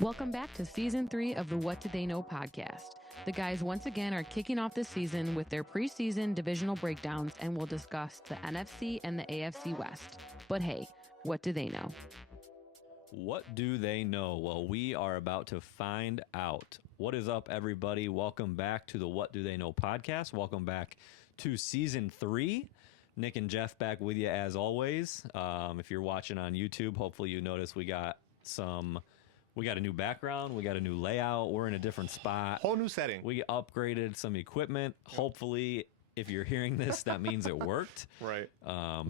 Welcome back to Season 3 of the What Did They Know podcast. The guys once again are kicking off the season with their preseason divisional breakdowns and will discuss the NFC and the AFC West. But hey, what do they know? What do they know? Well, we are about to find out. What is up, everybody? Welcome back to the What Do They Know podcast. Welcome back to Season 3. Nick and Jeff back with you as always. If you're watching on YouTube, hopefully you notice we got a new background. We got a new layout. We're in a different spot. Whole new setting. We upgraded some equipment. Hopefully, if you're hearing this, that means it worked. Right.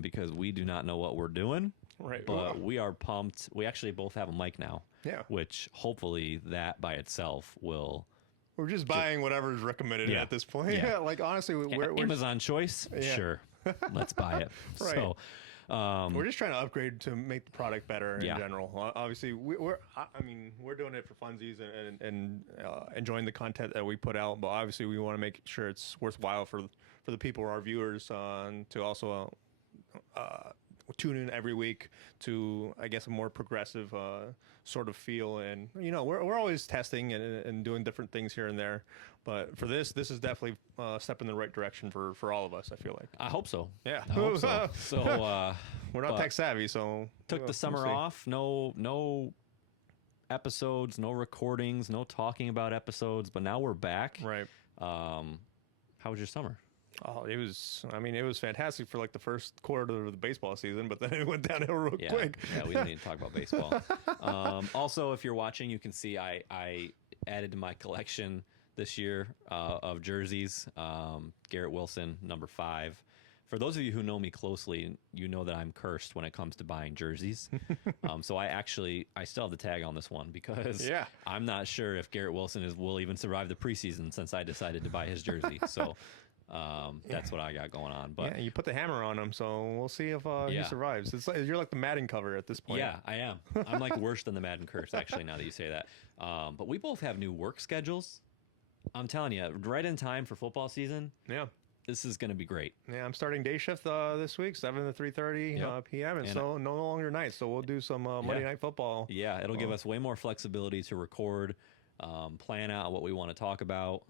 Because we do not know what we're doing. Right. But we are pumped. We actually both have a mic now. Yeah. Which hopefully that by itself will... We're just buying whatever's recommended at this point. Yeah. Like, honestly, we're Amazon choice? Yeah. Sure. Let's buy it. Right. So... we're just trying to upgrade to make the product better in Yeah. general. Obviously, we're doing it for funsies and enjoying the content that we put out. But obviously, we want to make sure it's worthwhile for the people, our viewers, to also tune in every week to, I guess, a more progressive sort of feel. And we're always testing and doing different things here and there. But for this is definitely a step in the right direction for all of us, I feel like. I hope so. Yeah. I hope so. So we're not tech savvy, so took the summer off. No episodes, no recordings, no talking about episodes. But now we're back. Right. How was your summer? Oh, it was fantastic for like the first quarter of the baseball season, but then it went downhill real quick. Yeah, we don't need to talk about baseball. Also, if you're watching, you can see I added to my collection this year of jerseys. Garrett Wilson, number 5. For those of you who know me closely, you know that I'm cursed when it comes to buying jerseys. So I still have the tag on this one because I'm not sure if Garrett Wilson will even survive the preseason since I decided to buy his jersey. So that's what I got going on. But yeah, you put the hammer on him, so we'll see if he survives. It's like, you're like the Madden cover at this point. Yeah, I am. I'm like worse than the Madden curse, actually, now that you say that. But we both have new work schedules. I'm telling you, right in time for football season. Yeah. This is going to be great. Yeah, I'm starting day shift this week, 7 to 3:30 p.m. And so no longer night. So we'll do some Monday Night Football. Yeah, it'll give us way more flexibility to record, plan out what we want to talk about.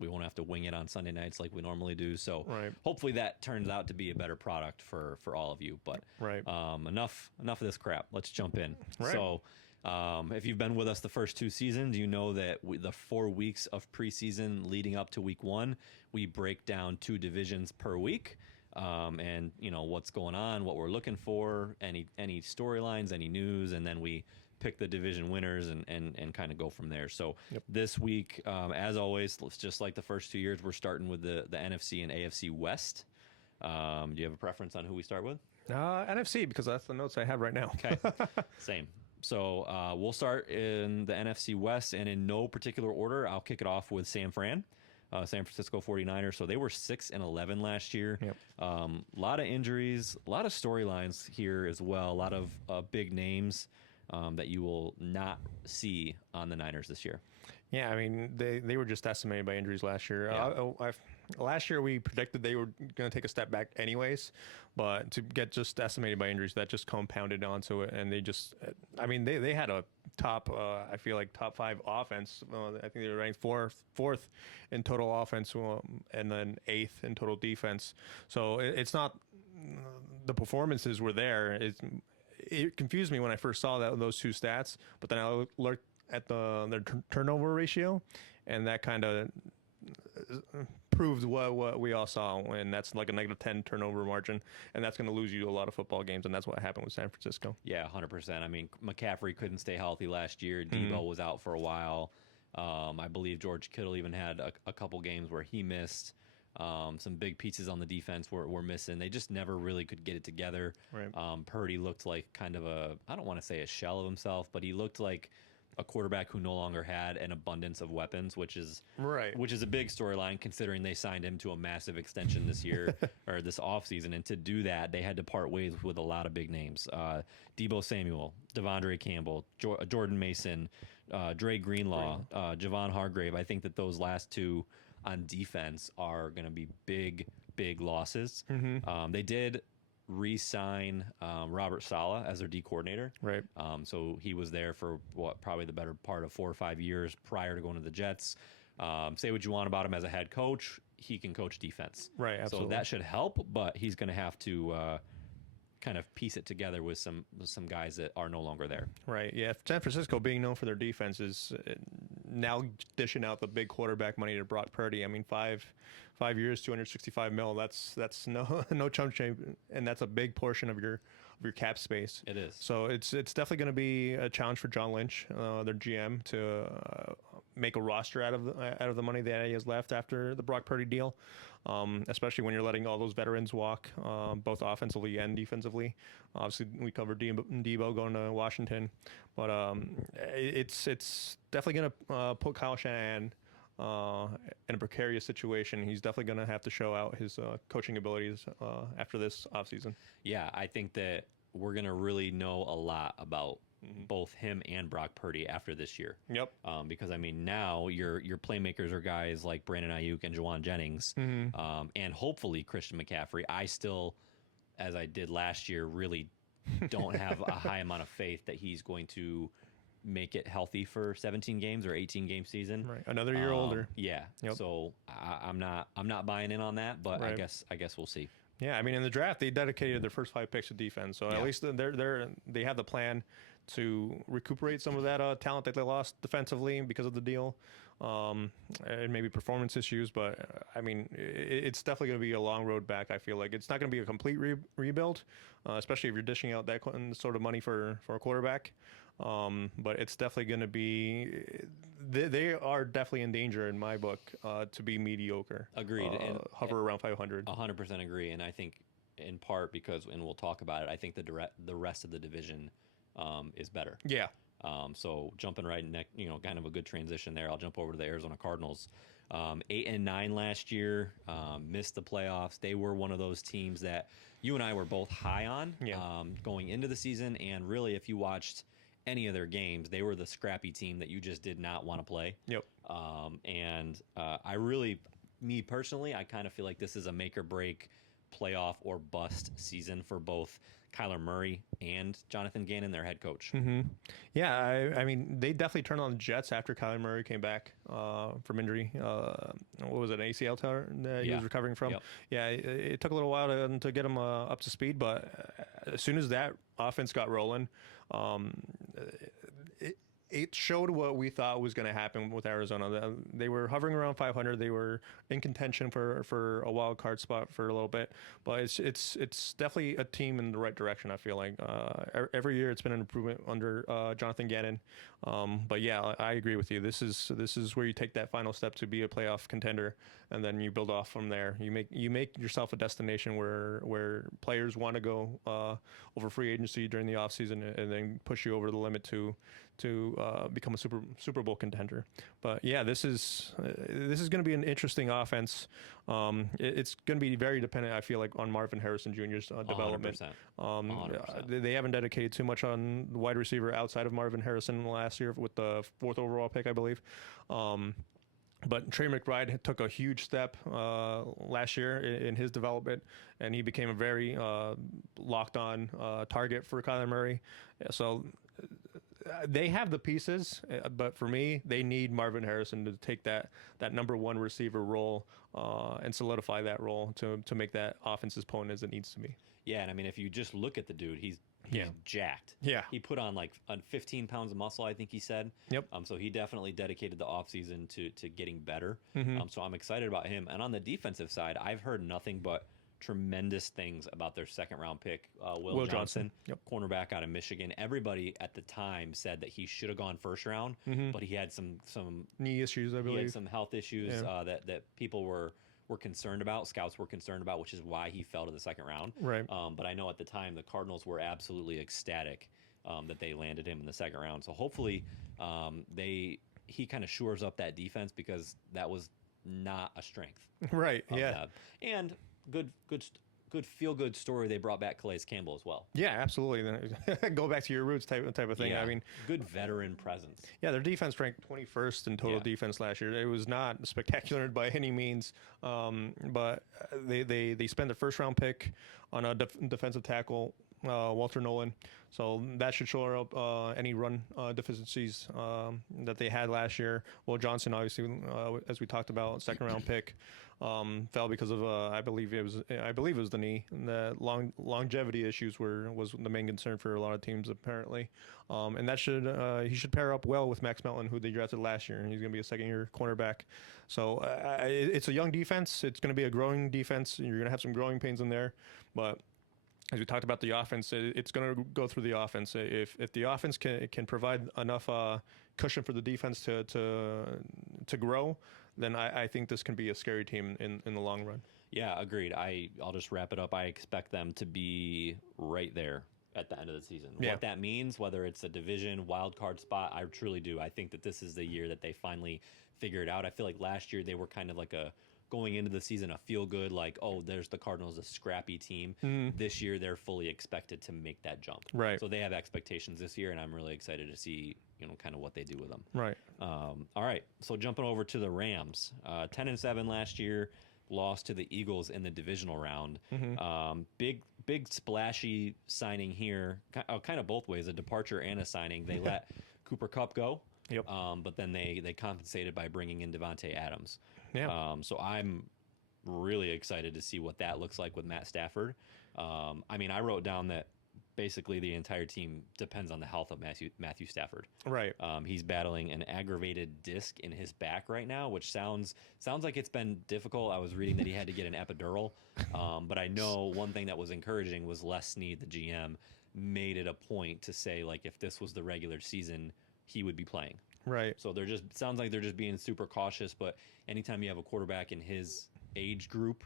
We won't have to wing it on Sunday nights like we normally do. So hopefully that turns out to be a better product for all of you. But enough of this crap. Let's jump in. Right. So if you've been with us the first 2 seasons, you know that the 4 weeks of preseason leading up to week 1, we break down 2 divisions per week. And what's going on, what we're looking for, any storylines, any news, and then we pick the division winners and kind of go from there. So this week, as always, just like the first 2 years, we're starting with the NFC and AFC West. Do you have a preference on who we start with? NFC, because that's the notes I have right now. Okay, same. So we'll start in the NFC West, and in no particular order, I'll kick it off with San Francisco 49ers. So they were 6-11 last year. A lot of injuries, a lot of storylines here as well. A lot of big names that you will not see on the Niners this year. Yeah, I mean, they were just decimated by injuries last year. Last year, we predicted they were going to take a step back anyways, but to get just decimated by injuries, that just compounded onto it. And they had a top 5 offense. I think they were ranked fourth in total offense, and then 8th in total defense. So it's not the performances were there. It confused me when I first saw those 2 stats, but then I looked at their turnover ratio, and that kind of proved what we all saw, and that's like a -10 turnover margin, and that's going to lose you a lot of football games, and that's what happened with San Francisco. Yeah, 100%. I mean, McCaffrey couldn't stay healthy last year. Debo was out for a while. I believe George Kittle even had a couple games where he missed. Some big pieces on the defense were missing. They just never really could get it together. Right. Purdy looked like kind of I don't want to say a shell of himself, but he looked like a quarterback who no longer had an abundance of weapons, which is a big storyline considering they signed him to a massive extension this year or this offseason. And to do that, they had to part ways with a lot of big names. Deebo Samuel, Devondre Campbell, Jordan Mason, Dre Greenlaw, Javon Hargrave. I think that those last 2 on defense are going to be big losses. They did re-sign Robert Saleh as their D coordinator. Right. So he was there for probably the better part of 4 or 5 years prior to going to the Jets. Say what you want about him as a head coach, he can coach defense. Right, absolutely. So that should help, but he's going to have to kind of piece it together with some guys that are no longer there. Right. Yeah. San Francisco, being known for their defense, is now dishing out the big quarterback money to Brock Purdy. I mean, 5 years, $265 million. That's no chump change, and that's a big portion of your cap space. It is. So it's definitely going to be a challenge for John Lynch, their GM, to make a roster out of the money that he has left after the Brock Purdy deal. Especially when you're letting all those veterans walk, both offensively and defensively. Obviously, we covered Debo going to Washington, but it's definitely going to put Kyle Shanahan in a precarious situation. He's definitely going to have to show out his coaching abilities after this offseason. Yeah, I think that we're going to really know a lot about both him and Brock Purdy after this year. Yep. Because I mean, now your playmakers are guys like Brandon Ayuk and Juwan Jennings, and hopefully Christian McCaffrey. I still, as I did last year, really don't have a high amount of faith that he's going to make it healthy for 17 games or 18 game season. Right. Another year older. Yeah. Yep. So I'm not buying in on that, but Right. I guess we'll see. Yeah, I mean, in the draft, they dedicated their first 5 picks to defense, so at least they have the plan to recuperate some of that talent that they lost defensively because of the deal, and maybe performance issues. But I mean, it's definitely going to be a long road back. I feel like it's not going to be a complete rebuild, especially if you're dishing out that sort of money for a quarterback. But it's definitely going to be. They are definitely in danger, in my book, to be mediocre. Agreed. And hover around 500. 100% agree. And I think in part because, and we'll talk about it, I think the rest of the division is better. Yeah. So jumping right in, kind of a good transition there. I'll jump over to the Arizona Cardinals. 8-9 last year, missed the playoffs. They were one of those teams that you and I were both high on going into the season. And really, if you watched any of their games, they were the scrappy team that you just did not want to play. Yep. I really, me personally, I kind of feel like this is a make or break playoff or bust season for both Kyler Murray and Jonathan Gannon, their head coach. Mm-hmm. Yeah, I mean, they definitely turned on the Jets after Kyler Murray came back from injury. What was it, an ACL tear that he was recovering from? Yep. Yeah, it took a little while to get him up to speed, but as soon as that offense got rolling, it showed what we thought was going to happen with Arizona. They were hovering around 500. They were in contention for a wild card spot for a little bit, but it's definitely a team in the right direction. I feel like every year it's been an improvement under Jonathan Gannon. But yeah, I agree with you. This is where you take that final step to be a playoff contender, and then you build off from there. You make yourself a destination where players want to go over free agency during the offseason, and then push you over the limit to become a Super Bowl contender. But yeah, this is going to be an interesting offense. It's going to be very dependent, I feel like, on Marvin Harrison Jr.'s development. 100%. They haven't dedicated too much on the wide receiver outside of Marvin Harrison last year with the 4th overall pick, I believe. But Trey McBride took a huge step last year in his development, and he became a very locked-on target for Kyler Murray. So they have the pieces, but for me, they need Marvin Harrison to take that number one receiver role and solidify that role to make that offense as potent as it needs to be. Yeah, and I mean, if you just look at the dude, he's jacked. Yeah. He put on 15 pounds of muscle, I think he said. Yep. So he definitely dedicated the offseason to getting better. So I'm excited about him. And on the defensive side, I've heard nothing but tremendous things about their second round pick, Will Johnson, cornerback out of Michigan. Everybody at the time said that he should have gone first round, but he had some knee issues, I believe. He had some health issues that people were concerned about, scouts were concerned about, which is why he fell to the second round. Right. But I know at the time the Cardinals were absolutely ecstatic that they landed him in the second round. So hopefully he kind of shores up that defense, because that was not a strength. Right. Yeah. And good good feel-good story they brought back Calais Campbell as well. Yeah, absolutely. Go back to your roots type of thing. Yeah, I mean, good veteran presence. yeah, their defense ranked 21st in total defense last year. It was not spectacular by any means, but they spent their first round pick on a defensive tackle, Walter Nolan. So that should shore up any run deficiencies that they had last year. Will Johnson, obviously, as we talked about, second round pick, fell because of I believe it was the knee. And the longevity issues was the main concern for a lot of teams apparently, and that he should pair up well with Max Melton, who they drafted last year, and he's going to be a second-year cornerback. So it's a young defense. It's going to be a growing defense. You're going to have some growing pains in there, but as we talked about the offense, it's going to go through the offense. If the offense can provide enough cushion for the defense to grow, then I think this can be a scary team in the long run. Yeah, agreed. I'll just wrap it up. I expect them to be right there at the end of the season. Yeah. What that means, whether it's a division, wild card spot, I truly do. I think that this is the year that they finally figure it out. I feel like last year they were kind of like going into the season, a feel good, like, oh, there's the Cardinals, a scrappy team. This year, they're fully expected to make that jump. Right. So they have expectations this year, and I'm really excited to see, kind of what they do with them. Right. All right. So jumping over to the Rams, 10-7 last year, lost to the Eagles in the divisional round. Big splashy signing here, kind of both ways, a departure and a signing. They let Cooper Kupp go. Yep. But then they compensated by bringing in Devontae Adams. Yeah. So I'm really excited to see what that looks like with Matt Stafford. I wrote down that basically the entire team depends on the health of Matthew Stafford. Right. He's battling an aggravated disc in his back right now, which sounds like it's been difficult. I was reading that he had to get an epidural. But I know one thing that was encouraging was Les Snead, the GM, made it a point to say, like, if this was the regular season, he would be playing. Right. So sounds like they're just being super cautious, but anytime you have a quarterback in his age group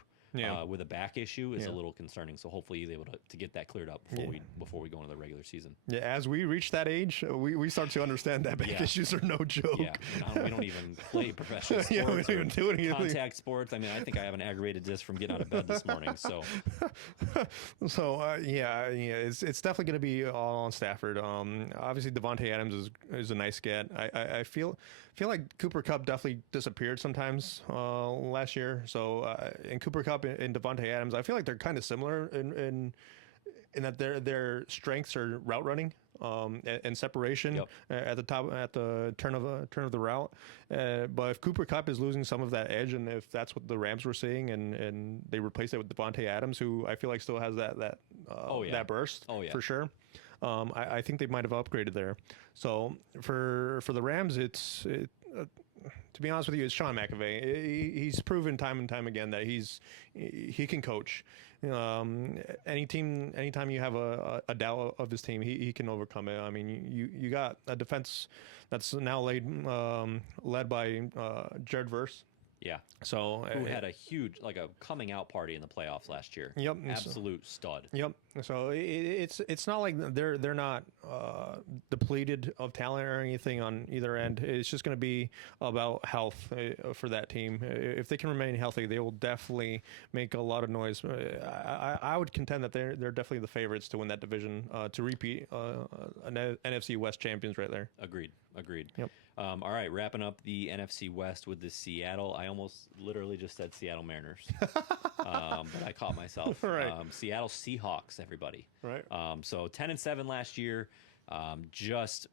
with a back issue is a little concerning. So hopefully he's able to get that cleared up before we go into the regular season. Yeah, as we reach that age, we start to understand that back issues are no joke. Yeah, we don't even play professional sports. We don't even do anything. Contact sports. I think I have an aggravated disc from getting out of bed this morning. So, it's definitely going to be all on Stafford. Obviously Devontae Adams is a nice get. I feel like Cooper Kupp definitely disappeared sometimes last year. So in Cooper Kupp and Devontae Adams, I feel like they're kind of similar in that their strengths are route running and separation at the turn of the route. But if Cooper Kupp is losing some of that edge, and if that's what the Rams were seeing, and they replace it with Devontae Adams, who I feel like still has that burst for sure. I think they might have upgraded there. So for the Rams, to be honest with you, it's Sean McVay. He's proven time and time again that he can coach. Anytime you have a doubt of his team, he can overcome it. I mean, you got a defense that's now led by Jared Verse. Yeah. So who had a huge, like a coming out party in the playoffs last year. Yep. Absolute stud. Yep. So it's not like they're not depleted of talent or anything on either end. It's just going to be about health for that team. If they can remain healthy, they will definitely make a lot of noise. I would contend that they're definitely the favorites to win that division, to repeat an NFC West champions right there. Agreed. Yep. All right, wrapping up the NFC West with the Seattle. I almost literally just said Seattle Mariners, but I caught myself. Right. Seattle Seahawks, everybody. Right. So 10-7 last year. Just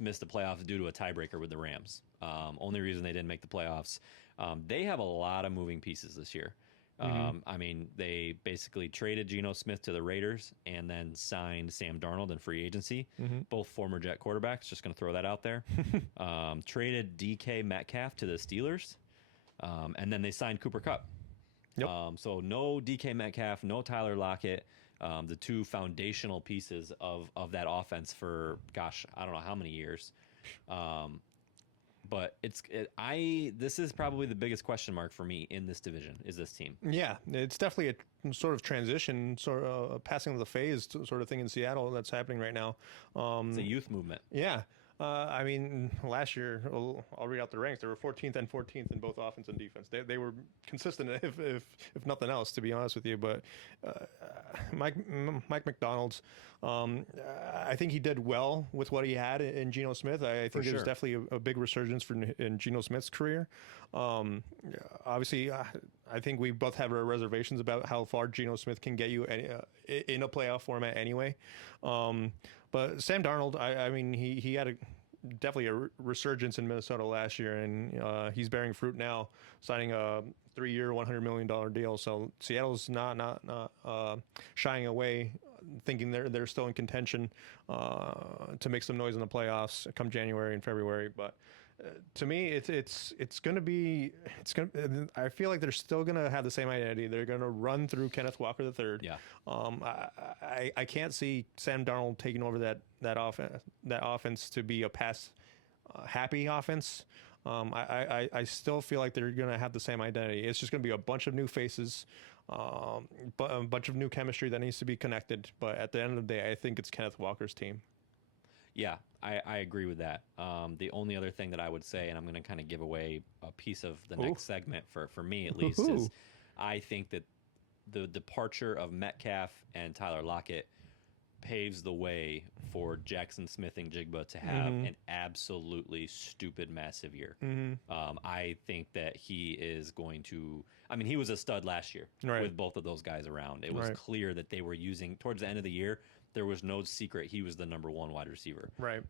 missed the playoffs due to a tiebreaker with the Rams. Only reason they didn't make the playoffs. They have a lot of moving pieces this year. They basically traded Geno Smith to the Raiders and then signed Sam Darnold in free agency, both former Jet quarterbacks. Just going to throw that out there. Traded DK Metcalf to the Steelers, and then they signed Cooper Kupp. Yep. So no DK Metcalf, no Tyler Lockett, the two foundational pieces of that offense for, I don't know how many years. But this is probably the biggest question mark for me in this division is this team. Yeah, it's definitely a sort of transition, sort of passing of the phase sort of thing in Seattle that's happening right now. It's a youth movement. Yeah. I mean, last year, I'll read out the ranks. They were 14th and 14th in both offense and defense. They were consistent, if nothing else, to be honest with you. But Mike McDonald's, I think he did well with what he had in Geno Smith. I think it was definitely a big resurgence in Geno Smith's career. Obviously, I think we both have our reservations about how far Geno Smith can get you in a playoff format anyway. But Sam Darnold, I mean, he had definitely a resurgence in Minnesota last year, and he's bearing fruit now, signing a 3-year, $100 million deal. So Seattle's not shying away, thinking they're still in contention to make some noise in the playoffs come January and February. But to me, it's gonna be I feel like they're still gonna have the same identity. They're gonna run through Kenneth Walker III. Yeah. I can't see Sam Darnold taking over that offense to be a pass happy offense. I still feel like they're gonna have the same identity. It's just gonna be a bunch of new faces, but a bunch of new chemistry that needs to be connected. But at the end of the day, I think it's Kenneth Walker's team. Yeah, I agree with that. The only other thing that I would say, and I'm going to kind of give away a piece of the next segment for me at least, is I think that the departure of Metcalf and Tyler Lockett paves the way for Jackson Smith and Jigba to have an absolutely stupid, massive year. I think that he is going to. I mean, he was a stud last year with both of those guys around. It was clear that they were using towards the end of the year. There was no secret he was the number one wide receiver. Right.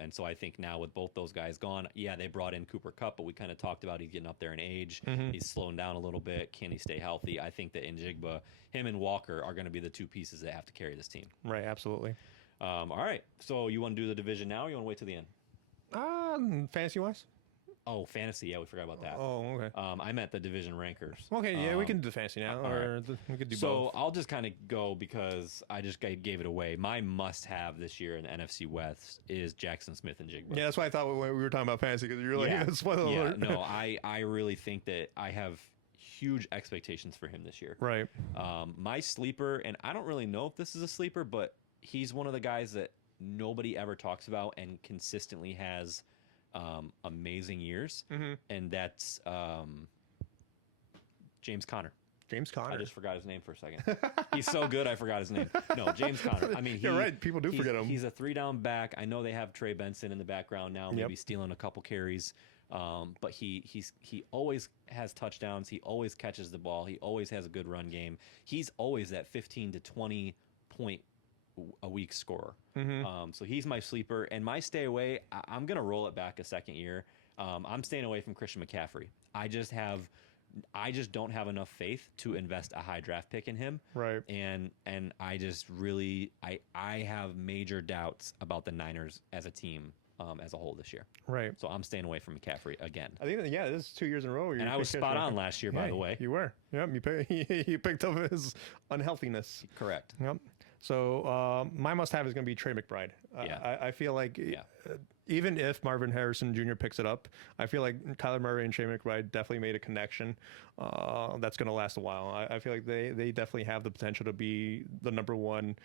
And so I think now with both those guys gone, they brought in Cooper Kupp, but we kind of talked about he's getting up there in age. He's slowing down a little bit. Can he stay healthy? I think that in Jigba, him and Walker are going to be the two pieces that have to carry this team. Right, absolutely. All right. So you want to do the division now or you want to wait till the end? Fantasy-wise? Oh, fantasy. Yeah, we forgot about that. Oh, okay. I meant the division rankers. Okay, yeah, we can do the fantasy now. We could do both. So I'll just kind of go because I just gave it away. My must-have this year in the NFC West is Jackson Smith and Jigba. Yeah, that's why I thought when we were talking about fantasy, because you're like, spoiler alert. No, I really think that I have huge expectations for him this year. Right. My sleeper, and I don't really know if this is a sleeper, but he's one of the guys that nobody ever talks about and consistently has amazing years, and that's James Conner. James Conner. I just forgot his name for a second. He's so good, I forgot his name. No, James Conner. I mean, you're right. People do forget him. He's a 3-down back. I know they have Trey Benson in the background now, maybe stealing a couple carries. But he always has touchdowns. He always catches the ball. He always has a good run game. He's always that 15 to 20 point a week scorer. So he's my sleeper. And my stay away, I'm going to roll it back a second year. I'm staying away from Christian McCaffrey. I just don't have enough faith to invest a high draft pick in him. Right. And I just really, I have major doubts about the Niners as a team. As a whole this year. Right. So I'm staying away from McCaffrey again. I think, this is 2 years in a row. And I was spot on last year, by the way. You were. Yep. You picked up his unhealthiness. Correct. Yep. So my must-have is going to be Trey McBride. I feel like even if Marvin Harrison Jr. picks it up, I feel like Kyler Murray and Trey McBride definitely made a connection that's going to last a while. I feel like they definitely have the potential to be the number one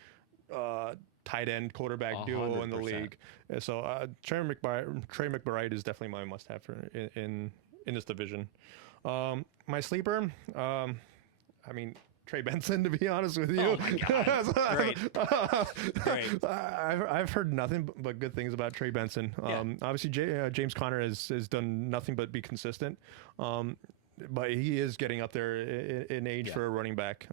tight end quarterback duo in the league. So Trey McBride is definitely my must-have in this division. My sleeper, I mean, Trey Benson, to be honest with you. Oh my God. Great. I've heard nothing but good things about Trey Benson. Obviously, James Conner has done nothing but be consistent. But he is getting up there in age for a running back.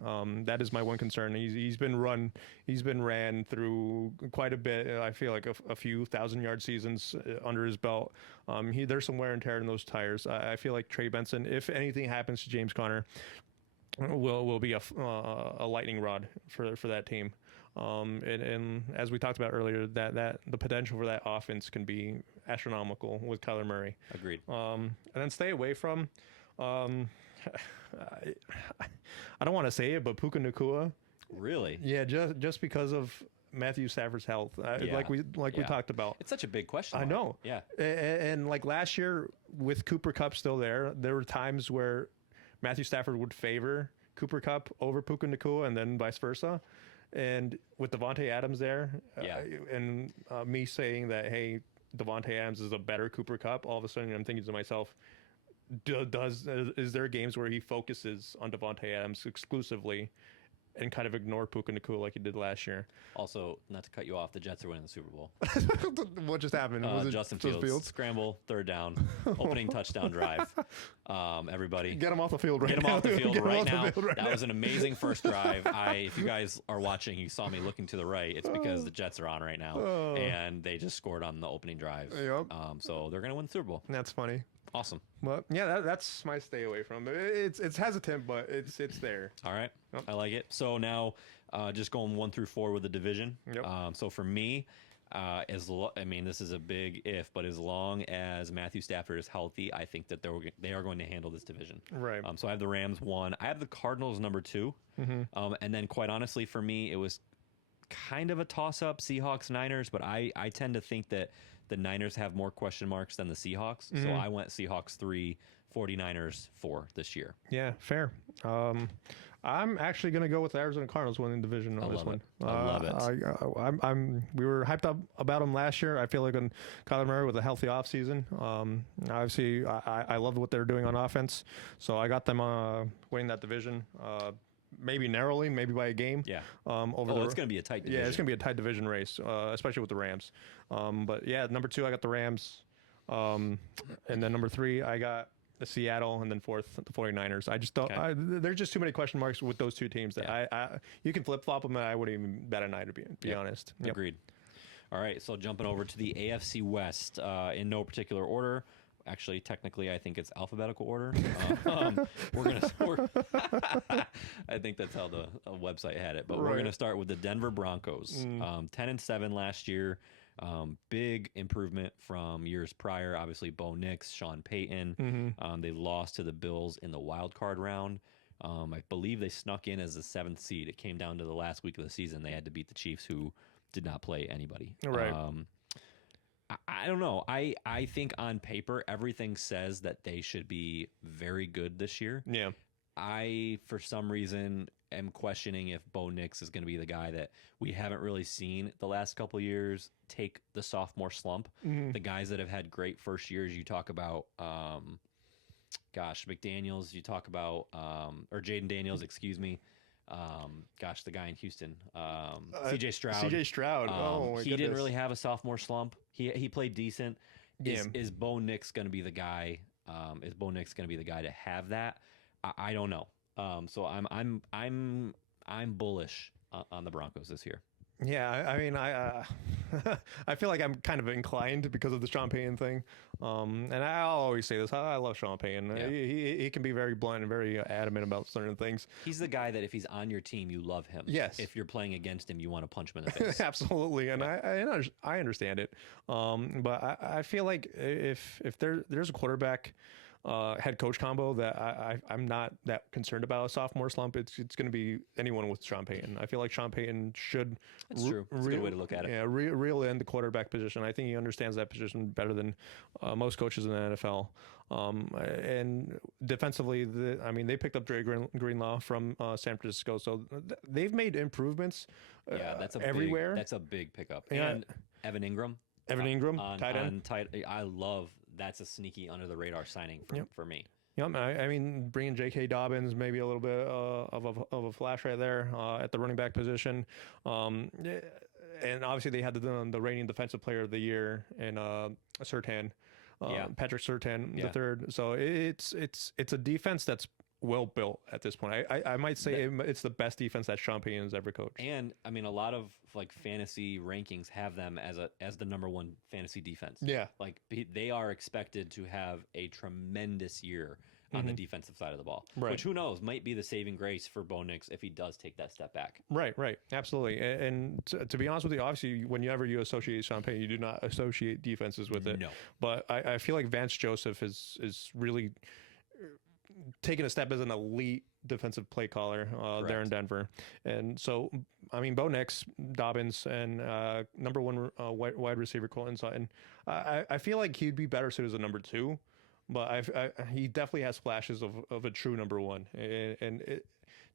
That is my one concern. He's been ran through quite a bit. I feel like a few 1,000-yard seasons under his belt. There's some wear and tear in those tires. I feel like Trey Benson, if anything happens to James Conner, will be a lightning rod for that team. And as we talked about earlier, that the potential for that offense can be astronomical with Kyler Murray. Agreed. And then stay away from. I don't want to say it, but Puka Nacua. Really? Yeah, just because of Matthew Stafford's health, like we talked about. It's such a big question. I know. Yeah. And like last year with Cooper Kupp still there were times where Matthew Stafford would favor Cooper Kupp over Puka Nacua, and then vice versa. And with Devontae Adams there, and me saying that, hey, Devontae Adams is a better Cooper Kupp, all of a sudden I'm thinking to myself, is there games where he focuses on Devontae Adams exclusively and kind of ignore Puka Nacua like he did last year? Also, not to cut you off, the Jets are winning the Super Bowl. What just happened? Was it Justin Fields scramble, third down, opening touchdown drive. Everybody, get him off the field right now. Get him off the field right now. Field right that now. was an amazing first drive. If you guys are watching, you saw me looking to the right. It's because the Jets are on right now, and they just scored on the opening drive. Yep. So they're going to win the Super Bowl. That's funny. Awesome. Well, yeah, that's my stay away from. It's hesitant, but it's there. All right. Yep. I like it. So now, just going 1 through 4 with the division. Yep. So for me, this is a big if, but as long as Matthew Stafford is healthy, I think that they are going to handle this division. Right. So I have the Rams 1. I have the Cardinals number 2. Mm-hmm. And then quite honestly, for me, it was kind of a toss-up, Seahawks, Niners, but I tend to think that the Niners have more question marks than the Seahawks. So I went Seahawks 3, 49ers 4 this year. Yeah, fair. I'm actually going to go with the Arizona Cardinals winning the division on this one. I love it. We were hyped up about them last year. I feel like when Kyler Murray with a healthy offseason, obviously I loved what they're doing on offense. So I got them winning that division. Maybe narrowly, maybe by a game. Yeah. It's going to be a tight division. Yeah, it's going to be a tight division race, especially with the Rams. But yeah, number 2, I got the Rams. And then number 3, I got the Seattle, and then 4th, the 49ers. I just don't. Okay. There's just too many question marks with those two teams that you can flip flop them, and I wouldn't even bet an eye to be honest. Yep. Agreed. All right, so jumping over to the AFC West in no particular order. Actually, technically, I think it's alphabetical order. I think that's how the website had it. But we're going to start with the Denver Broncos. 10-7 last year. Big improvement from years prior. Obviously, Bo Nix, Sean Payton. They lost to the Bills in the wild card round. I believe they snuck in as the 7th seed. It came down to the last week of the season. They had to beat the Chiefs, who did not play anybody. Right. I don't know. I think on paper, everything says that they should be very good this year. Yeah. I, for some reason, am questioning if Bo Nix is going to be the guy that we haven't really seen the last couple of years take the sophomore slump. The guys that have had great first years, you talk about, McDaniels, you talk about, or Jaden Daniels, excuse me. The guy in Houston, CJ Stroud. CJ Stroud. He didn't really have a sophomore slump. He played decent. Is Bo Nix going to be the guy? Is Bo Nix going to be the guy to have that? I don't know. So I'm bullish on the Broncos this year. Yeah, I mean, I feel like I'm kind of inclined because of the Sean Payton thing. And I'll always say this: I love Sean Payton. Yeah. He can be very blunt and very adamant about certain things. He's the guy that if he's on your team, you love him. Yes. If you're playing against him, you want to punch him in the face. Absolutely, and I understand it. But I feel like if there's a quarterback head coach combo that I'm not that concerned about a sophomore slump, it's going to be anyone with Sean Payton. I feel like Sean Payton should. That's true. That's a good way to look at it. Yeah, reel in the quarterback position. I think he understands that position better than most coaches in the NFL. And defensively, they picked up Dre Greenlaw from San Francisco, so they've made improvements. That's everywhere. That's a big pickup. Yeah. And Evan Ingram, tight end. I love. That's a sneaky under the radar signing for me. Yep, I mean, bringing J.K. Dobbins, maybe a little bit of a flash right there at the running back position. And obviously they had the reigning defensive player of the year in Surtain, Patrick Surtain the third. So it's a defense that's well built at this point. I might say it's the best defense that Sean Payton has ever coached. And I mean, a lot of like fantasy rankings have them as the number 1 fantasy defense. Yeah, like they are expected to have a tremendous year on the defensive side of the ball, which who knows might be the saving grace for Bo Nix if he does take that step back. Right, absolutely. And to be honest with you, obviously, whenever you associate Sean Payton, you do not associate defenses with it. No, but I feel like Vance Joseph is really taking a step as an elite defensive play caller there in Denver. And so, I mean, Bo Nix, Dobbins, and number 1 wide receiver Colton Sutton. I feel like he'd be better suited as a number 2, but he definitely has flashes of a true number 1. And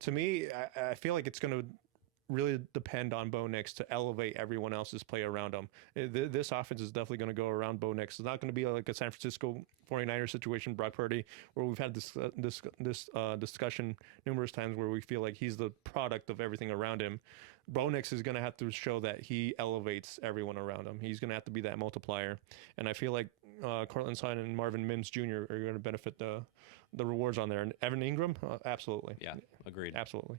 to me, I feel like it's going to really depend on Bo Nix to elevate everyone else's play around him. This offense is definitely going to go around Bo Nix. It's not going to be like a San Francisco 49ers situation, Brock Purdy, where we've had this discussion numerous times where we feel like he's the product of everything around him. Bo Nix is going to have to show that he elevates everyone around him. He's going to have to be that multiplier. And I feel like Cortland Sutton and Marvin Mims Jr. are going to benefit the rewards on there. And Evan Ingram, absolutely. Yeah, agreed. Absolutely.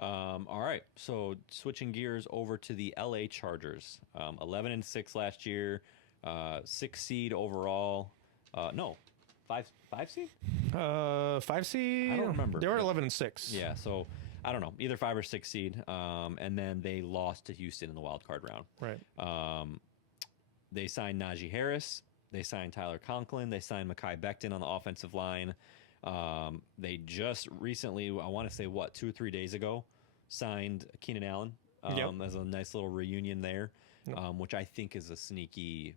All right, so switching gears over to the LA Chargers, 11-6 last year, 6 seed overall. No, five seed. 5 seed. I don't remember. They were 11-6. Yeah, so I don't know, either 5 or 6 seed. And then they lost to Houston in the wild card round. Right. They signed Najee Harris. They signed Tyler Conklin. They signed Mekhi Becton on the offensive line. They just recently, I want to say 2 or 3 days ago, signed Keenan Allen as a nice little reunion there, which I think is a sneaky.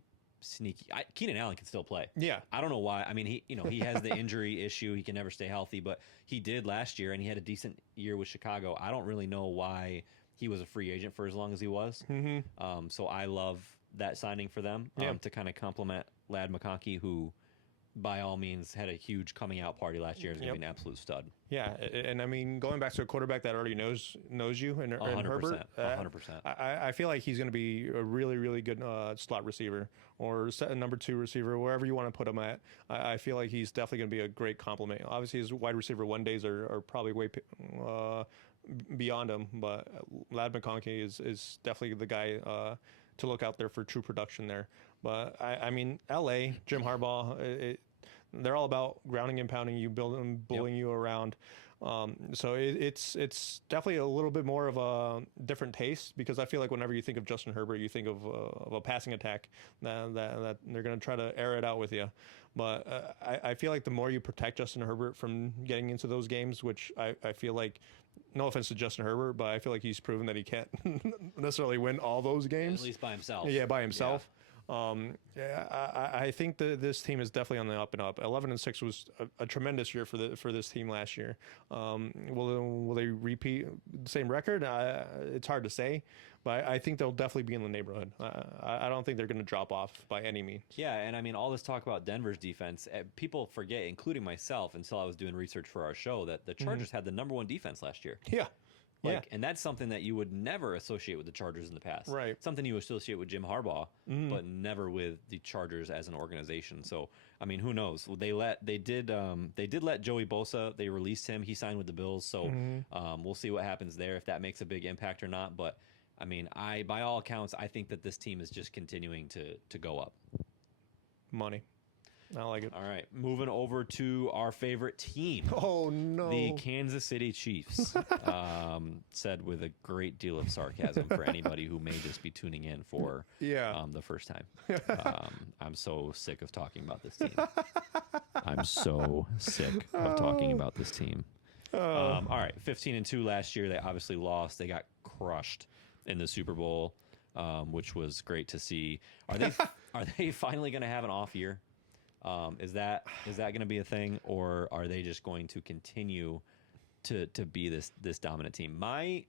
Keenan Allen can still play. Yeah, I don't know why. I mean, he has the injury issue. He can never stay healthy, but he did last year, and he had a decent year with Chicago. I don't really know why he was a free agent for as long as he was. Mm-hmm. So I love that signing for them to kind of complement Ladd McConkey, who by all means had a huge coming out party last year. Is going to be an absolute stud. Yeah, and I mean, going back to a quarterback that already knows you and Herbert, 100%. I feel like he's going to be a really, really good slot receiver or number 2 receiver, wherever you want to put him at. I feel like he's definitely going to be a great complement. Obviously, his wide receiver 1 days are probably way beyond him, but Ladd McConkey is definitely the guy to look out there for true production there. But I mean, LA, Jim Harbaugh, they're all about grounding and pounding you, bullying you around. So it's definitely a little bit more of a different taste, because I feel like whenever you think of Justin Herbert, you think of a passing attack that they're going to try to air it out with you. But I feel like the more you protect Justin Herbert from getting into those games, which I feel like, no offense to Justin Herbert, but I feel like he's proven that he can't necessarily win all those games. At least by himself. Yeah, by himself. I think that this team is definitely on the up and up. 11-6 was a tremendous year for this team last year. Will they repeat the same record? It's hard to say, but I think they'll definitely be in the neighborhood. I don't think they're going to drop off by any means. Yeah, and I mean, all this talk about Denver's defense, people forget, including myself, until I was doing research for our show, that the Chargers had the number 1 defense last year. Yeah. And that's something that you would never associate with the Chargers in the past. Right. Something you associate with Jim Harbaugh, but never with the Chargers as an organization. So, I mean, who knows? They did let Joey Bosa. They released him. He signed with the Bills. So, we'll see what happens there, if that makes a big impact or not. But I mean, by all accounts, I think that this team is just continuing to go up. Money. I like it. All right, moving over to our favorite team. Oh, no. The Kansas City Chiefs, said with a great deal of sarcasm for anybody who may just be tuning in for the first time. I'm so sick of talking about this team. I'm so sick of talking about this team. All right, 15-2 last year. They obviously lost. They got crushed in the Super Bowl, which was great to see. Are they finally going to have an off year? Is that going to be a thing, or are they just going to continue to be this dominant team? I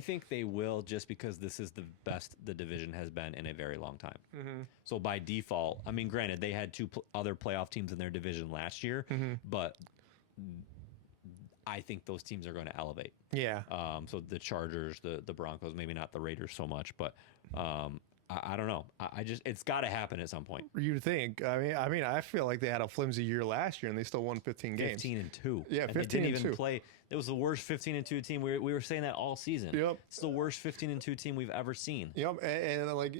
think they will, just because this is the best the division has been in a very long time. Mm-hmm. So by default, I mean, granted, they had 2 other playoff teams in their division last year, but I think those teams are going to elevate. Yeah. So the Chargers, the Broncos, maybe not the Raiders so much, but I don't know. It's got to happen at some point. You'd think. I mean, I feel like they had a flimsy year last year, and they still won 15 games. 15-2. Yeah, 15-2. They didn't even play. It was the worst 15-2 team. We were saying that all season. Yep. It's the worst 15-2 team we've ever seen. Yep. And like,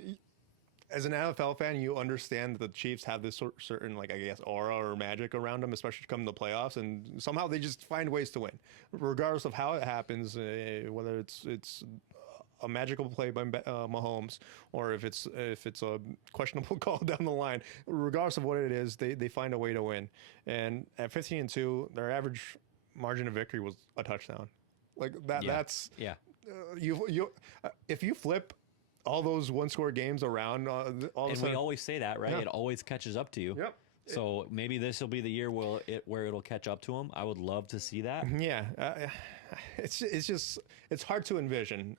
as an NFL fan, you understand that the Chiefs have this certain, like, I guess, aura or magic around them, especially come the playoffs, and somehow they just find ways to win, regardless of how it happens. Whether it's a magical play by Mahomes, or if it's a questionable call down the line, regardless of what it is, they find a way to win. And at 15-2, their average margin of victory was a touchdown. Like that. Yeah. That's you. If you flip all those 1-score games around, all of a sudden, we always say that, right? Yeah. It always catches up to you. Yep. So maybe this will be the year where it'll catch up to him. I would love to see that. Yeah, it's hard to envision.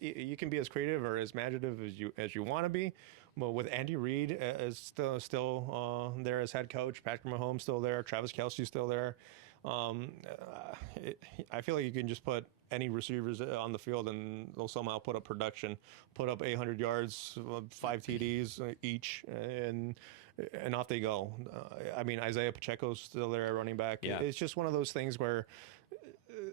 You can be as creative or as imaginative as you want to be, but with Andy Reid as still there as head coach, Patrick Mahomes still there, Travis Kelce still there. I feel like you can just put any receivers on the field and they'll somehow put up production, put up 800 yards, 5 TDs each, and off they go. I mean, Isaiah Pacheco's still there at running back. Yeah. It's just one of those things where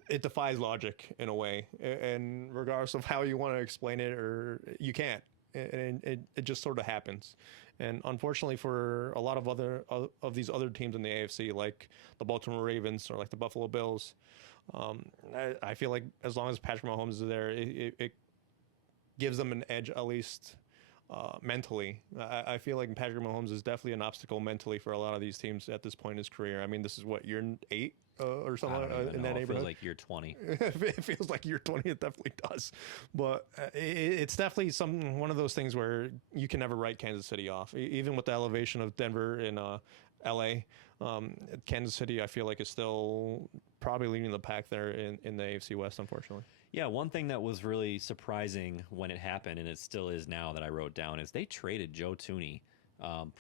it defies logic in a way, and regardless of how you want to explain it, or you can't, and it just sort of happens. And unfortunately for a lot of these other teams in the AFC, like the Baltimore Ravens or like the Buffalo Bills, I feel like as long as Patrick Mahomes is there, it gives them an edge, at least mentally. I feel like Patrick Mahomes is definitely an obstacle mentally for a lot of these teams at this point in his career. I mean, this is what, year 8 or something in that neighborhood? It feels like year 20. It feels like year 20. It definitely does. But it's definitely one of those things where you can never write Kansas City off. Even with the elevation of Denver and LA, Kansas City, I feel like, is still probably leading the pack there in the AFC West, unfortunately. Yeah, one thing that was really surprising when it happened, and it still is now that I wrote down, is they traded Joe Thuney,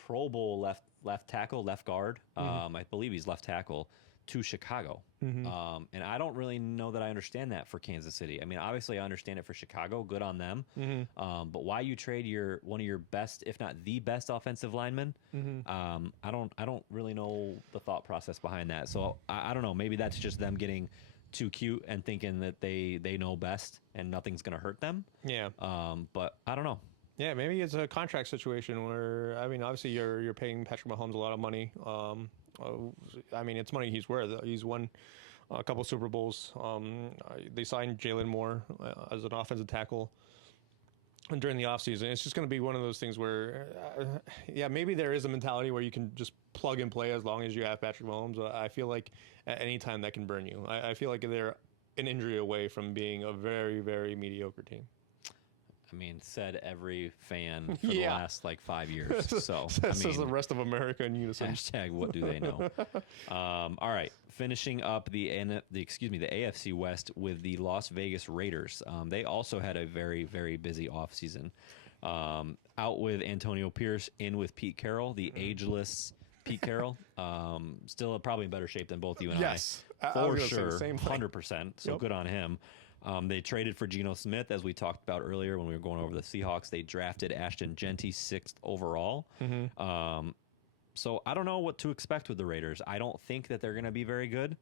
Pro Bowl left tackle, left guard. I believe he's left tackle, to Chicago. And I don't really know that I understand that for Kansas City. I mean, obviously I understand it for Chicago. Good on them. But why you trade one of your best, if not the best, offensive linemen? I don't really know the thought process behind that. So I don't know. Maybe that's just them getting too cute and thinking that they know best and nothing's going to hurt them. Yeah. But I don't know. Yeah, maybe it's a contract situation where, I mean, obviously you're paying Patrick Mahomes a lot of money. I mean, it's money he's worth. He's won a couple Super Bowls. They signed Jalen Moore as an offensive tackle during the offseason. It's just going to be one of those things where, yeah, maybe there is a mentality where you can just plug and play as long as you have Patrick Mahomes. I feel like at any time that can burn you. I feel like they're an injury away from being a very, very mediocre team. I mean, said every fan for the last 5 years. So says the rest of America in unison. Hashtag what do they know? All right, finishing up the AFC West with the Las Vegas Raiders. They also had a very, very busy offseason. Out with Antonio Pierce, in with Pete Carroll, the ageless Pete Carroll. Still probably in better shape than both you and I. For sure, 100%. So good on him. They traded for Geno Smith, as we talked about earlier when we were going over the Seahawks. They drafted Ashton Genty 6th overall. So I don't know what to expect with the Raiders. I don't think that they're going to be very good.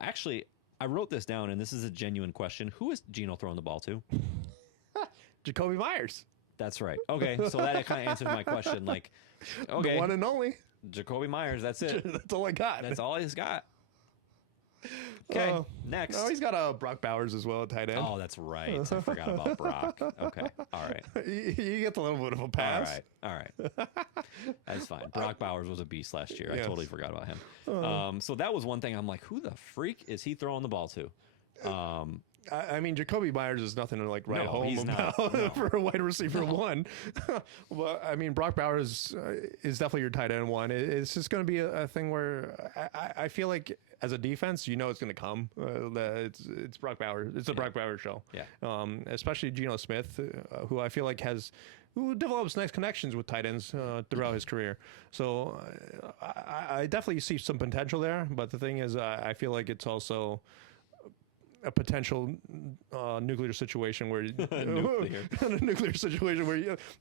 Actually, I wrote this down, and this is a genuine question. Who is Geno throwing the ball to? Jacoby Myers. That's right. Okay, so that kind of answers my question. Okay, the one and only. Jacoby Myers, that's it. That's all I got. That's all he's got. Okay, next. No, he's got Brock Bowers as well at tight end. Oh, that's right. I forgot about Brock. Okay, all right. You get a little bit of a pass. All right. That's fine. Brock Bowers was a beast last year. I totally forgot about him. So that was one thing. I'm like, who the freak is he throwing the ball to? I mean, Jacoby Myers is nothing to write home about for a wide receiver one. Well, I mean, Brock Bowers is definitely your tight end one. It's just going to be a thing where I feel like as a defense, it's going to come. It's Brock Bowers. It's a Brock Bowers show. Yeah. Especially Geno Smith, who I feel like who develops nice connections with tight ends throughout his career. So I definitely see some potential there. But the thing is, I feel like it's also a potential nuclear situation where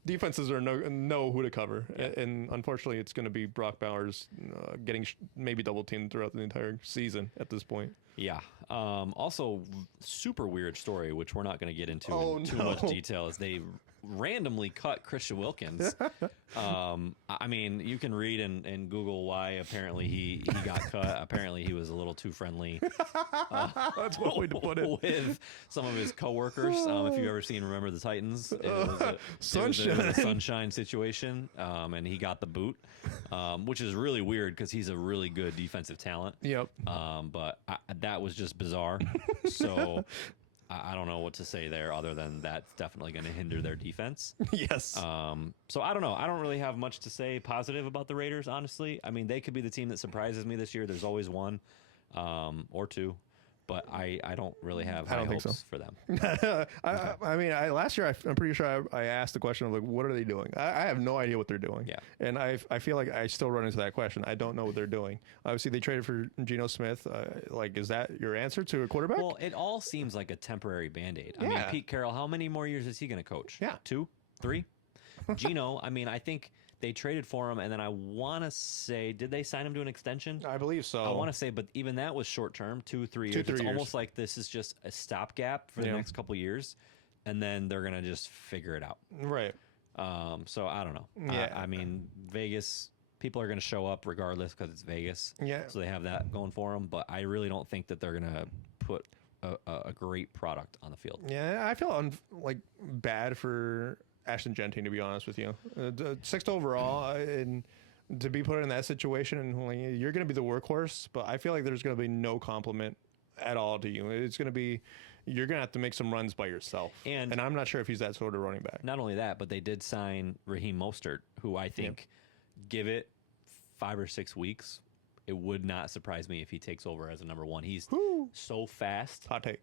defenses know who to cover, and unfortunately, it's going to be Brock Bowers getting maybe double teamed throughout the entire season at this point. Yeah. Also, super weird story, which we're not going to get into in too much detail, is they randomly cut Christian Wilkins. I mean, you can read and Google why apparently he got cut. Apparently he was a little too friendly. That's one way to put it. With some of his coworkers. If you've ever seen Remember the Titans, it was a sunshine situation, and he got the boot, which is really weird because he's a really good defensive talent. Yep. But that was just bizarre. So I don't know what to say there other than that's definitely going to hinder their defense. Yes. So I don't know. I don't really have much to say positive about the Raiders, honestly. I mean, they could be the team that surprises me this year. There's always one or two. But I don't really have high hopes for them. I mean, last year I'm pretty sure I asked the question of like, what are they doing? I have no idea what they're doing. Yeah. And I feel like I still run into that question. I don't know what they're doing. Obviously, they traded for Geno Smith. Like, is that your answer to a quarterback? Well, it all seems like a temporary Band-Aid. I mean, Pete Carroll, how many more years is he going to coach? Yeah. 2, 3? Geno, I mean, I think they traded for him, and then I want to say, did they sign him to an extension? I believe so. I want to say, but even that was short term, 2, 3 years. It's almost like this is just a stopgap for the next couple years, and then they're gonna just figure it out. Right. So I don't know. Yeah. I mean, Vegas people are gonna show up regardless because it's Vegas. Yeah. So they have that going for them, but I really don't think that they're gonna put a great product on the field. Yeah, I feel bad for Ashton Genting, to be honest with you. 6th overall, and to be put in that situation, and like, you're going to be the workhorse, but I feel like there's going to be no compliment at all to you. It's going to be, you're going to have to make some runs by yourself. And I'm not sure if he's that sort of running back. Not only that, but they did sign Raheem Mostert, who I think, give it 5 or 6 weeks, it would not surprise me if he takes over as a number one. He's so fast. Hot take.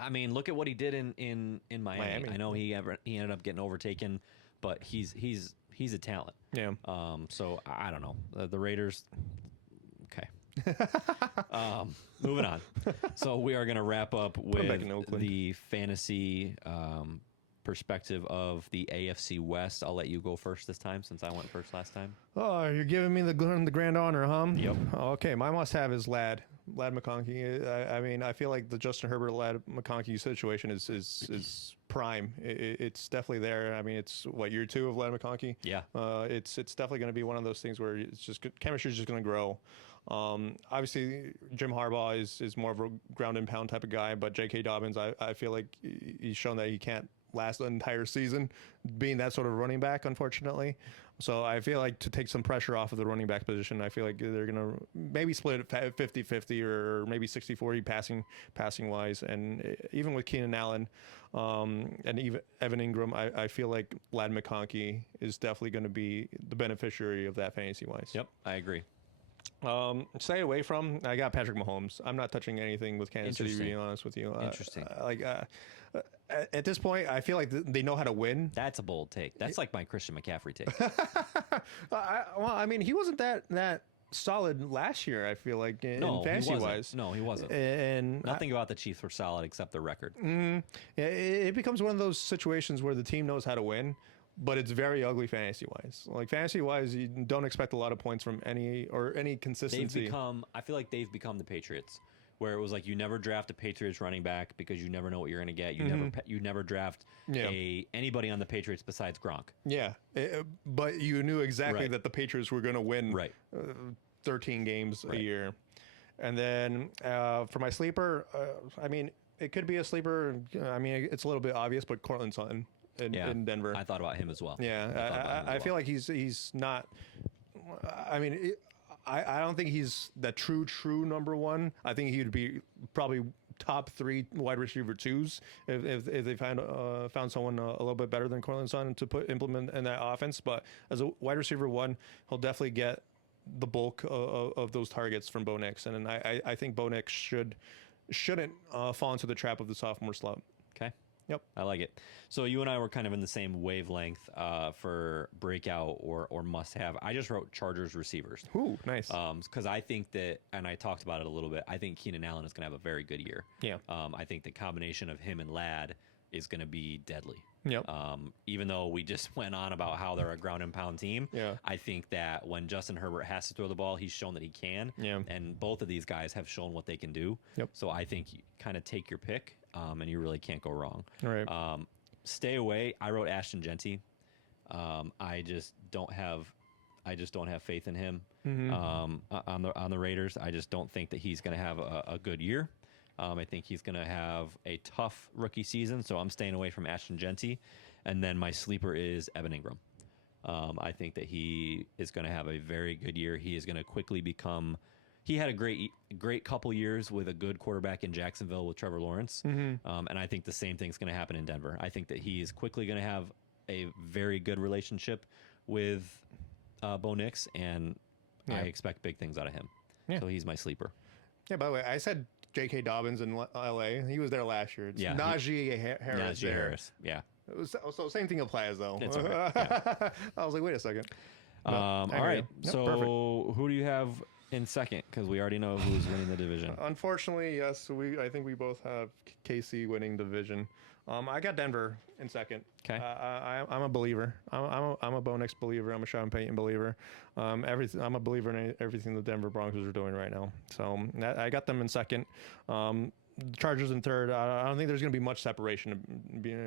I mean, look at what he did in Miami. I know he ended up getting overtaken, but he's a talent. Yeah. So I don't know. The Raiders. Okay. Moving on. So we are going to wrap up with the fantasy perspective of the AFC West. I'll let you go first this time since I went first last time. Oh, you're giving me the grand honor, huh? Yep. Okay, my must-have is Ladd McConkey. I mean, I feel like the Justin Herbert Ladd McConkey situation is prime. It's definitely there. I mean, it's year 2 of Ladd McConkey. Yeah. It's definitely going to be one of those things where it's just chemistry is just going to grow. Obviously, Jim Harbaugh is more of a ground and pound type of guy, but J.K. Dobbins, I feel like he's shown that he can't last the entire season being that sort of running back, unfortunately. So I feel like to take some pressure off of the running back position, I feel like they're going to maybe split it 50-50 or maybe 60-40 passing wise. And even with Keenan Allen and even Evan Ingram, I feel like Ladd McConkey is definitely going to be the beneficiary of that fantasy wise. Yep, I agree. Stay away from, I got Patrick Mahomes. I'm not touching anything with Kansas City, to be honest with you. Interesting. At this point, I feel like they know how to win. That's a bold take. That's like my Christian McCaffrey take. I mean, he wasn't that solid last year, I feel like, in fantasy wise. No, he wasn't. And nothing about the Chiefs were solid except their record. It becomes one of those situations where the team knows how to win, but it's very ugly fantasy wise. Like fantasy wise, you don't expect a lot of points from any consistency. I feel like they've become the Patriots, where it was like you never draft a Patriots running back because you never know what you're going to get. You never draft anybody on the Patriots besides Gronk. Yeah, but you knew exactly that the Patriots were going to win 13 games a year. And then for my sleeper, I mean, it could be a sleeper. I mean, it's a little bit obvious, but Cortland Sutton in Denver. I thought about him as well. Yeah, I feel like he's not. I mean. I don't think he's the true number one. I think he would be probably top 3 wide receiver 2s if they found someone a little bit better than Cortland Sutton to implement in that offense. But as a wide receiver 1, he'll definitely get the bulk of those targets from Bo Nix, and I think Bo Nix shouldn't fall into the trap of the sophomore slump. Okay. Yep. I like it. So you and I were kind of in the same wavelength for breakout or must-have. I just wrote Chargers receivers. Ooh, nice. Because I think that, and I talked about it a little bit, I think Keenan Allen is going to have a very good year. Yeah. I think the combination of him and Ladd is going to be deadly. Yep. Even though we just went on about how they're a ground and pound team, I think that when Justin Herbert has to throw the ball, he's shown that he can. Yeah. And both of these guys have shown what they can do. Yep. So I think you kind of take your pick, and you really can't go wrong. All right. Stay away. I wrote Ashton Genty. I just don't have faith in him on the Raiders. I just don't think that he's going to have a good year. I think he's going to have a tough rookie season, so I'm staying away from Ashton Genty. And then my sleeper is Evan Ingram. I think that he is going to have a very good year. He is going to quickly become he had a great couple years with a good quarterback in Jacksonville with Trevor Lawrence. And I think the same thing's going to happen in Denver. I think that he is quickly going to have a very good relationship with Bo Nix, and I expect big things out of him. Yeah. So he's my sleeper. Yeah, by the way, I said J.K. Dobbins in L.A. He was there last year. It's Najee Harris. Najee Harris, yeah. So same thing applies, though. It's okay. Yeah. I was like, wait a second. All right. So perfect. Who do you have in second? Because we already know who's winning the division. Unfortunately, yes. I think we both have KC winning division. I got Denver in second. Okay. I'm a believer. I'm a Bo Nix believer. I'm a Sean Payton believer. I'm a believer in everything the Denver Broncos are doing right now. So I got them in second. Chargers in third. I don't think there's going to be much separation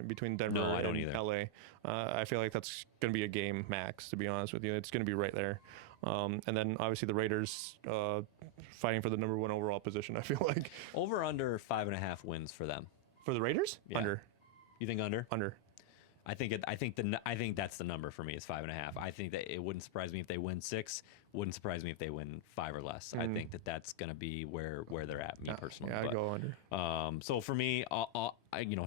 between Denver and LA. I feel like that's going to be a game max, to be honest with you. It's going to be right there. And then obviously the Raiders fighting for the number 1 overall position, I feel like. Over under 5.5 wins for them. For the Raiders? Yeah. Under. You think under? Under. I think that's the number for me is 5.5. I think that it wouldn't surprise me if they win 6. Wouldn't surprise me if they win 5 or less. I think that's going to be where they're at. Me personally, yeah, I go under. So for me,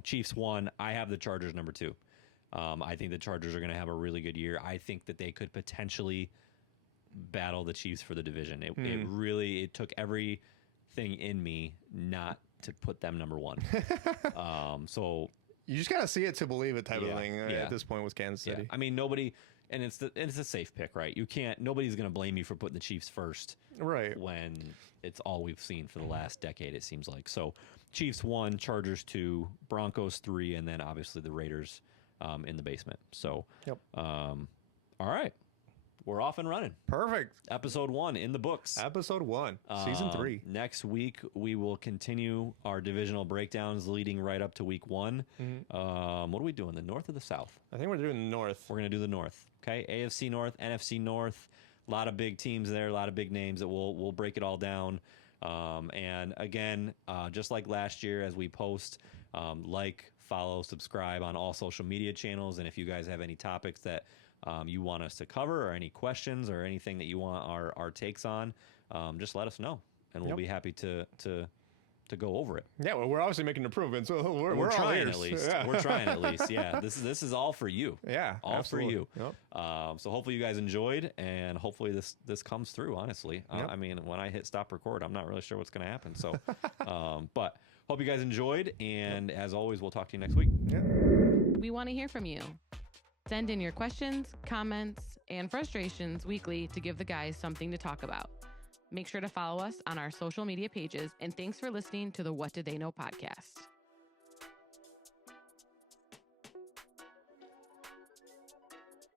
Chiefs 1. I have the Chargers number 2. I think the Chargers are going to have a really good year. I think that they could potentially battle the Chiefs for the division. It took everything in me not to put them number 1. So. You just gotta see it to believe it type of thing at this point with Kansas City. Yeah. I mean, nobody, and it's a safe pick, right? Nobody's gonna blame you for putting the Chiefs first, right? When it's all we've seen for the last decade, it seems like. So, Chiefs 1, Chargers 2, Broncos 3, and then obviously the Raiders in the basement. So, all right. We're off and running. Perfect. Episode 1 in the books. Episode 1, season 3. Next week, we will continue our divisional breakdowns leading right up to week 1. What are we doing, the North or the South? I think we're doing the North. We're going to do the North. Okay, AFC North, NFC North. A lot of big teams there, a lot of big names that we'll break it all down. And again, just like last year as we post, follow, subscribe on all social media channels. And if you guys have any topics that you want us to cover or any questions or anything that you want our takes on, just let us know, and we'll be happy to go over it. Yeah, well, we're obviously making improvements, so we're trying at least. Yeah. We're trying at least. Yeah, this is all for you. Yeah, all absolutely. for you. Yep. So hopefully you guys enjoyed, and hopefully this comes through. Honestly, I mean, when I hit stop record, I'm not really sure what's going to happen. So, but hope you guys enjoyed, and as always, we'll talk to you next week. Yeah. We want to hear from you. Send in your questions, comments, and frustrations weekly to give the guys something to talk about. Make sure to follow us on our social media pages, and thanks for listening to the What Did They Know podcast.